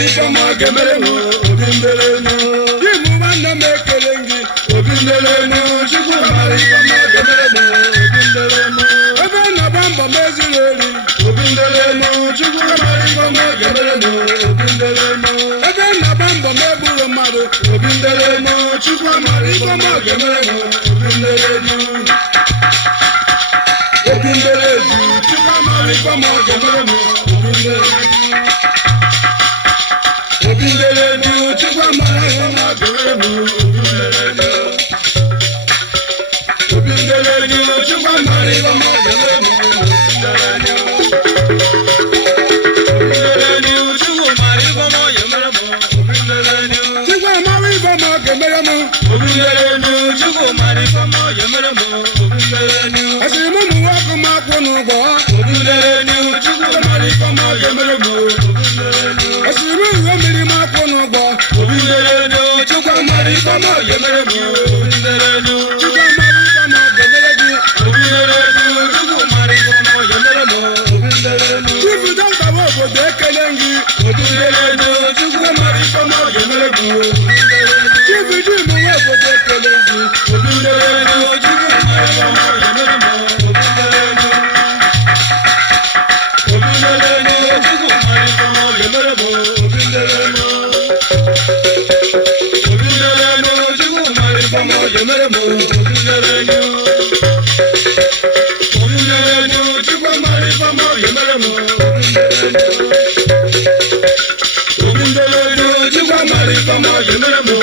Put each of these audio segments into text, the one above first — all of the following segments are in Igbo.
mari kama gemeremo obindeleno Jimu wanda mekelengi obindeleno Chukwu mari kama gemeremo obindeleno Ebe na bamba mezireli obindeleno Chukwu mari kama gemeremo obindeleno Ebe na bamba meburu mmadụ obindeleno Chukwu mari kama gemeremo obindeleno Obindeleno Chukwu mari kama gemeremo Obindeleno Chukwu mari kama gemeremo Obindeleno Chukwu mari kama gemeremo Obindeleno Chukwu mari kama gemeremo Chukwu mari kama gemeremo Obindeleno Chukwu mari kama gemeremo Asimu muwaku makono kwa Obindeleno Chukwu mari kama gemeremo Asimu yomiri makono kwa Obindeleno Chukwu mari kama gemeremo Obindeleno Chukwu mari kama gemeremo Obindeleno Chukwu mari kama gemeremo Obindeleno Chifu danta woko dekelengi Obindeleno Chukwu mari kama gemeremo Chifu jimu woko dekelengi Obindeleno Chukwu mari kama gemeremo Obindeleno Chukwu mari kama gemeremo Obindeleno Obindeleno Chukwu mari kama gemeremo Obindeleno Obindeleno Chukwu mari kama gemeremo Obindeleno Chukwu mari kama gemeremo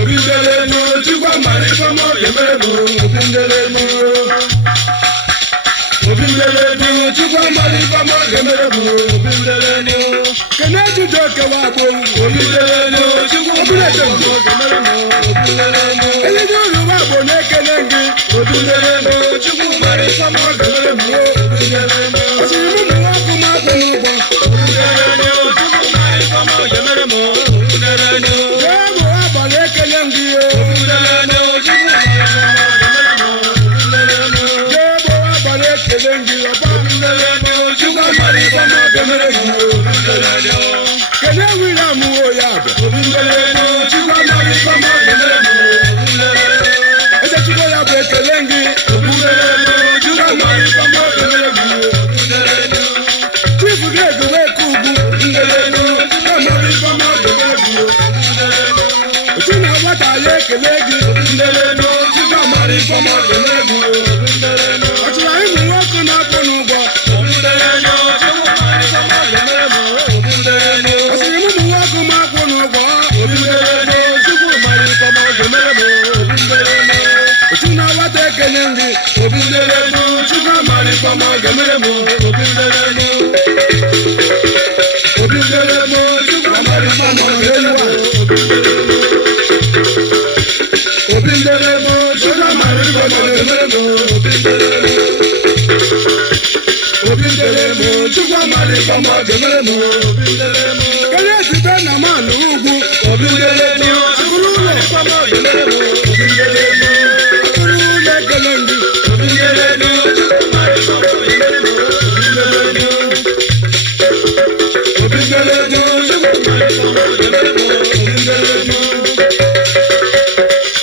Obindeleno Chukwu mari kama gemeremo Obindeleno Obindeleno Chukwu mari kama gemeremo Obindeleno Keneju joke wabo Obindeleno Chukwu mari kama gemeremo Obindeleno Eyijo wabo nekelengi Obindeleno Chukwu mari kama gemeremo Obindeleno Asimu muwaku makunugbo Obindeleno Chukwu mari kama gemeremo Obindeleno Yebo wabo nekelengi Obindeleno Chukwu mari kama gemeremo Obindeleno Yebo wabo nekelengi Obindeleno Chukwu mari kama gemeremo Obindeleno Kene William Oyabo Obindeleno Chukwu mari kama gemeremo Obindeleno Ese Chukwu ya bekelengi Obindeleno Chukwu mari kama gemeremo Obindeleno Chifu Greg Wekubu Obindeleno Chukwu mari kama gemeremo Obindeleno Chuna wata yekelegi Obindeleno Chukwu mari kama gemeremo Obindeleno Achura imu wako na konugbo Obindeleno Chukwu mari kama gemeremo Obindeleno Asimu wako ma konugbo Obindeleno Chukwu mari kama gemeremo Obindeleno Chuna wata yekelegi Obindeleno Chukwu mari kama gemeremo Obindeleno Obindeleno Chukwu mari kama gemeremo Obindeleno Chukwu mari kama gemeremo Obindeleno Chukwu mari kama gemeremo Obindeleno Kele tibe na manu ugwu Obindeleno Chukwu mari kama gemeremo Obindeleno Chukwu lekelengi Obindeleno Chukwu mari kama gemeremo Obindeleno Obindeleno Chukwu mari kama gemeremo Obindeleno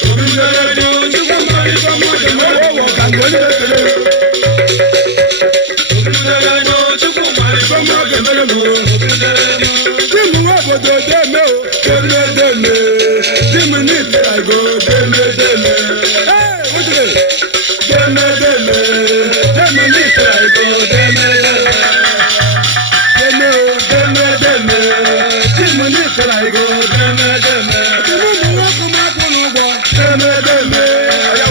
Obindeleno Chukwu mari kama gemeremo Obindeleno Chukwu mari kama gemeremo Obindeleno Jimu wabodo deme o deme deme Jimu nipe ago deme deme Hey, what's it? Deme deme Jimu nipe ago deme deme Deme o deme deme Jimu nipe ago deme deme Jimu muwaku makunugbo deme deme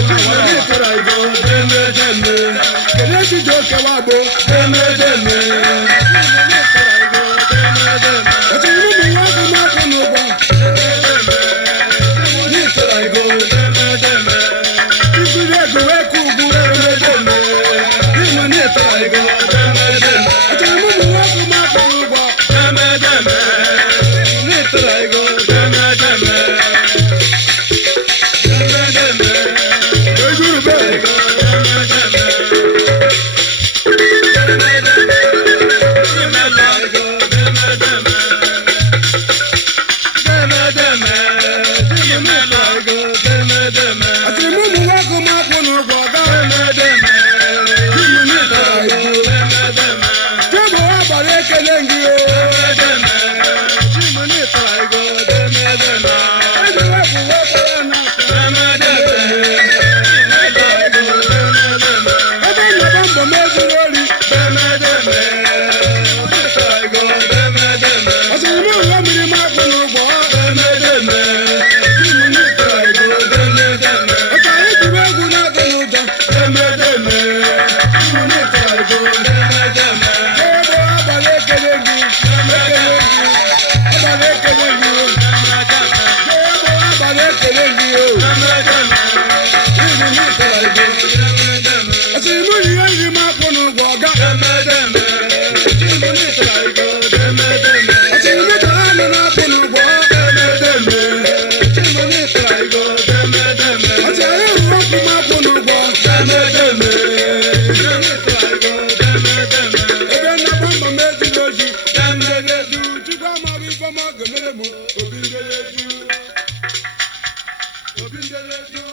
Jimu nipe ago deme deme Keneji joke wabo deme deme Jimu nipe ago deme deme Jimu muwaku makunugbo mere m obi ndeleju obi ndeleju